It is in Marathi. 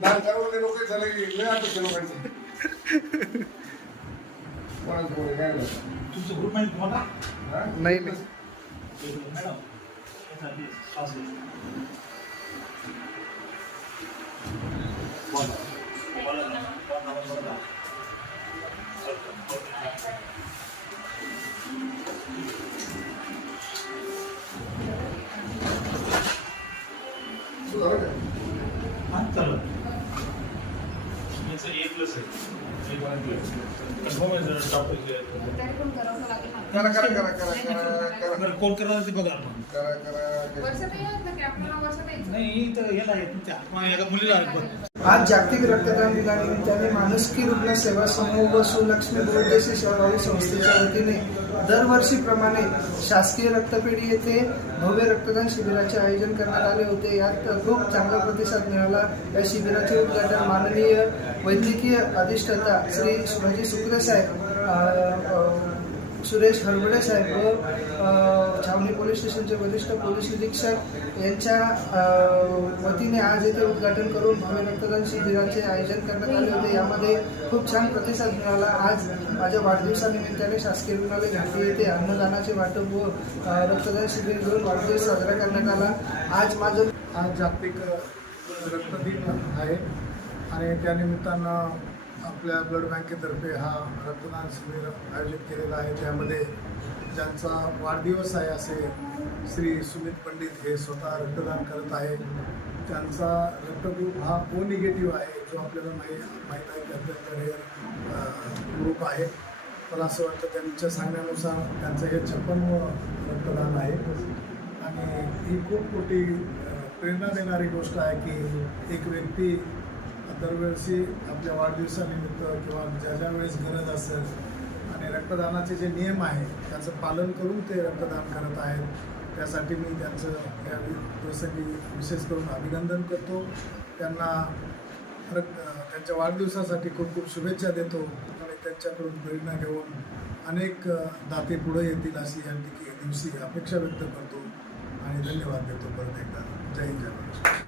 नाही. हा? नाही नाही. हा. करा करा करा करा करा करा. कोण करणार ते बघा करा करा वर्षात येत ना की? आपल्याला वर्षात यायचं? नाही तर याला आहे तुमच्या. आपण एका मुलीला आहे बघ आज जागतिक रक्तदान दिनानिमित्ताने माणुसकी रुग्ण सेवा समूह व सुलक्ष्मी बहुउद्देशीय सेवाभावी संस्थेच्या वतीने दरवर्षीप्रमाणे शासकीय रक्तपेढी येथे भव्य रक्तदान शिबिराचे आयोजन करण्यात आले होते. यात खूप चांगला प्रतिसाद मिळाला. या शिबिराचे उद्घाटन माननीय वैद्यकीय अधिष्ठाता श्री शिवाजी सुखदेसाहेब सुरेश हरवडे साहेब छावणी पोलीस स्टेशनचे वरिष्ठ पोलीस निरीक्षक यांच्या वतीने आज येथे उद्घाटन करून भव्य रक्तदान शिबिराचे आयोजन करण्यात आले होते. यामध्ये खूप छान प्रतिसाद मिळाला. आज माझ्या वाढदिवसानिमित्ताने शासकीय रुग्णालय घाटी येथे अन्नदानाचे वाटप व रक्तदान शिबिर घेऊन वाढदिवस साजरा करण्यात आला. आज माझं आज जागतिक रक्तदिन आहे आणि त्यानिमित्तानं आपल्या ब्लड बँकेतर्फे हा रक्तदान शिबिर आयोजित केलेला आहे. त्यामध्ये ज्यांचा वाढदिवस आहे असे श्री सुमित पंडित हे स्वतः रक्तदान करत आहे त्यांचा रक्तग्रुप हा ओ निगेटिव्ह आहे जो आपल्याला माहीत माहीत आहे की अत्यंत रेअर ग्रुप आहे. मला असं वाटतं त्यांच्या सांगण्यानुसार त्यांचं हे छप्पनवं रक्तदान आहे. आणि ही खूप मोठी प्रेरणा देणारी गोष्ट आहे की एक व्यक्ती दरवर्षी आपल्या वाढदिवसानिमित्त किंवा ज्या ज्या वेळेस गरज असेल आणि रक्तदानाचे जे नियम आहे त्याचं पालन करून ते रक्तदान करत आहेत. त्यासाठी मी त्यांचं या प्रसंगी विशेष करून अभिनंदन करतो. त्यांना रक्त त्यांच्या वाढदिवसासाठी खूप खूप शुभेच्छा देतो आणि त्यांच्याकडून प्रेरणा घेऊन अनेक दाते पुढे येतील अशी या दिवशी अपेक्षा व्यक्त करतो. आणि धन्यवाद देतो परत एकदा. जय जय